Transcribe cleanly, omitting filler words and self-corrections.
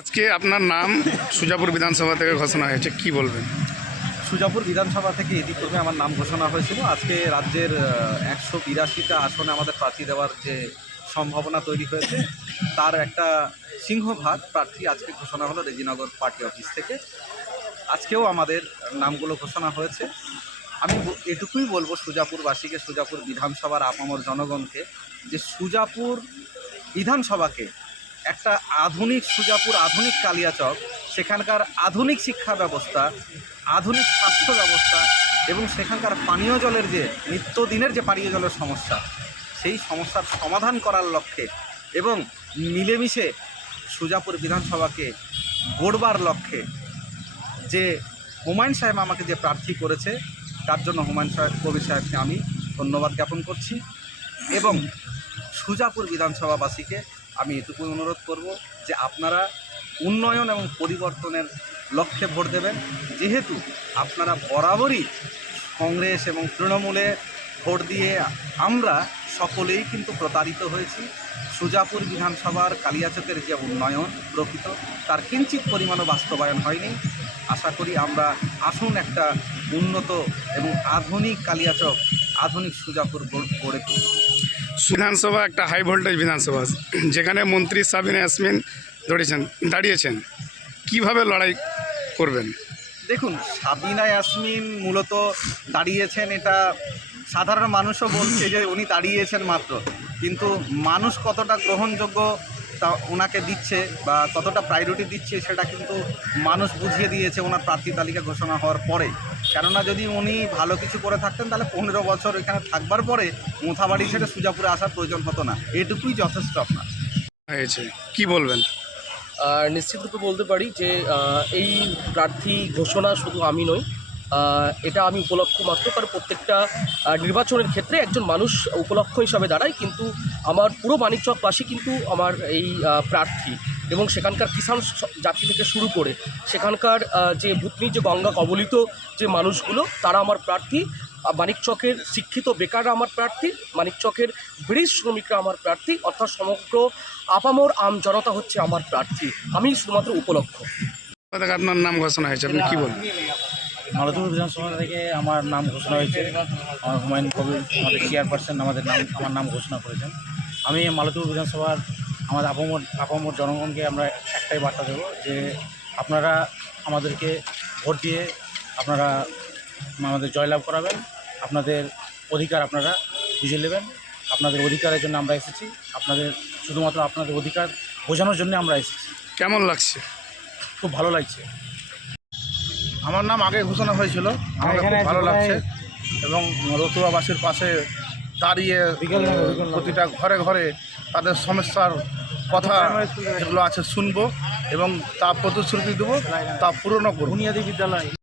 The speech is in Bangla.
আজকে আপনার নাম সুজাপুর বিধানসভা থেকে ঘোষণা হয়েছে, কি বলবেন? সুজাপুর বিধানসভা থেকে ইতিপূর্বে আমার নাম ঘোষণা হয়েছিল। আজকে রাজ্যের 182টা আসনে আমাদের প্রার্থী দেওয়ার যে সম্ভাবনা তৈরি হয়েছে, তার একটা সিংহভাগ প্রার্থী আজকে ঘোষণা হলো রেজিনগর পার্টি অফিস থেকে। আজকেও আমাদের নামগুলো ঘোষণা হয়েছে। আমি এটুকুই বলবো সুজাপুরবাসীকে, সুজাপুর বিধানসভার আপামর জনগণকে, যে সুজাপুর বিধানসভাকে একটা আধুনিক সুজাপুর, আধুনিক কালিয়াচক, সেখানকার আধুনিক শিক্ষা ব্যবস্থা, আধুনিক স্বাস্থ্য ব্যবস্থা এবং সেখানকার পানীয় জলের যে নিত্যদিনের যে পানীয় জলের সমস্যা, সেই সমস্যার সমাধান করার লক্ষ্যে এবং মিলেমিশে সুজাপুর বিধানসভাকে গড়বার লক্ষ্যে যে হুমায়ুন সাহেব আমাকে যে প্রার্থী করেছে, তার জন্য হুমায়ুন কবির সাহেবকে আমি ধন্যবাদ জ্ঞাপন করছি। এবং সুজাপুর বিধানসভাবাসীকে আমি এটুকুই অনুরোধ করব যে আপনারা উন্নয়ন এবং পরিবর্তনের লক্ষ্যে ভোট দেবেন। যেহেতু আপনারা বরাবরই কংগ্রেস এবং তৃণমূলে ভোট দিয়ে আমরা সকলেই কিন্তু প্রতারিত হয়েছি। সুজাপুর বিধানসভার কালিয়াচকের যে উন্নয়ন প্রকৃত, তার কিঞ্চিত পরিমাণও বাস্তবায়ন হয়নি। আশা করি আমরা আসুন একটা উন্নত এবং আধুনিক কালিয়াচক, আধুনিক সুজাপুর গড়ে তুলি। বিধানসভা একটা হাই ভোল্টেজ বিধানসভা, যেখানে মন্ত্রী সাবিনা ইয়াসমিন দাঁড়িয়েছেন, কিভাবে লড়াই করবেন? দেখুন, সাবিনা ইয়াসমিন মূলত দাঁড়িয়েছেন, এটা সাধারণ মানুষও বলছে যে উনি দাঁড়িয়েছেন মাত্র, কিন্তু মানুষ কতটা গ্রহণযোগ্য তা ওনাকে দিচ্ছে বা কতটা প্রায়োরিটি দিচ্ছে, সেটা কিন্তু মানুষ বুঝিয়ে দিয়েছে ওনার প্রার্থী তালিকা ঘোষণা হওয়ার পরে। কেননা যদি উনি ভালো কিছু করে থাকতেন, তাহলে 15 বছর এখানে থাকবার পরে মোথাবাড়ি ছেড়ে সুজাপুরে আসার প্রয়োজন হতো না। এটুকুই যথেষ্ট আপনার হয়েছে, কি বলবেন? নিশ্চিতরূপে বলতে পারি যে এই প্রার্থী ঘোষণা শুধু আমি নই, এটা আমি উপলক্ষ মাত্র, কারণ প্রত্যেকটা নির্বাচনের ক্ষেত্রে একজন মানুষ উপলক্ষ হিসাবে দাঁড়ায়, কিন্তু আমার পুরো মানিকচকবাসী কিন্তু আমার এই প্রার্থী। এবং সেখানকার কিষাণ জাতি থেকে শুরু করে সেখানকার যে ভূতনি, যে গঙ্গা কবলিত যে মানুষগুলো, তারা আমার প্রার্থী। মানিকচকের শিক্ষিত বেকাররা আমার প্রার্থী, মানিকচকের ব্রিজ শ্রমিকরা আমার প্রার্থী, অর্থাৎ সমগ্র আপামর আম জনতা হচ্ছে আমার প্রার্থী। আমি শুধুমাত্র উপলক্ষ। আপনার নাম ঘোষণা হয়েছে, আপনি কি বলবেন? মালতীপুর বিধানসভা থেকে আমার নাম ঘোষণা হয়েছে। আমার হুমায়ুন কবির আমাদের চেয়ারপারসন আমার নাম ঘোষণা করেছেন। আমি মালতীপুর বিধানসভার আমাদের আপামর জনগণকে আমরা একটাই বার্তা দেবো যে আপনারা আমাদেরকে ভোট দিয়ে আপনারা আমাদের জয়লাভ করাবেন। আপনাদের অধিকার আপনারা বুঝে নেবেন। আপনাদের অধিকারের জন্য আমরা এসেছি, শুধুমাত্র আপনাদের অধিকার বোঝানোর জন্য আমরা এসেছি। কেমন লাগছে? খুব ভালো লাগছে। আমার নাম আগে ঘোষণা হয়েছিল, আমার খুব ভালো লাগছে এবং রতুয়াবাসীর পাশে দাঁড়িয়ে প্রতিটা ঘরে ঘরে তাদের সমস্যার কথা যেগুলো আছে শুনবো এবং তা প্রতিশ্রুতি দেবো, তা পূরণও করব। বুনিয়াদী বিদ্যালয়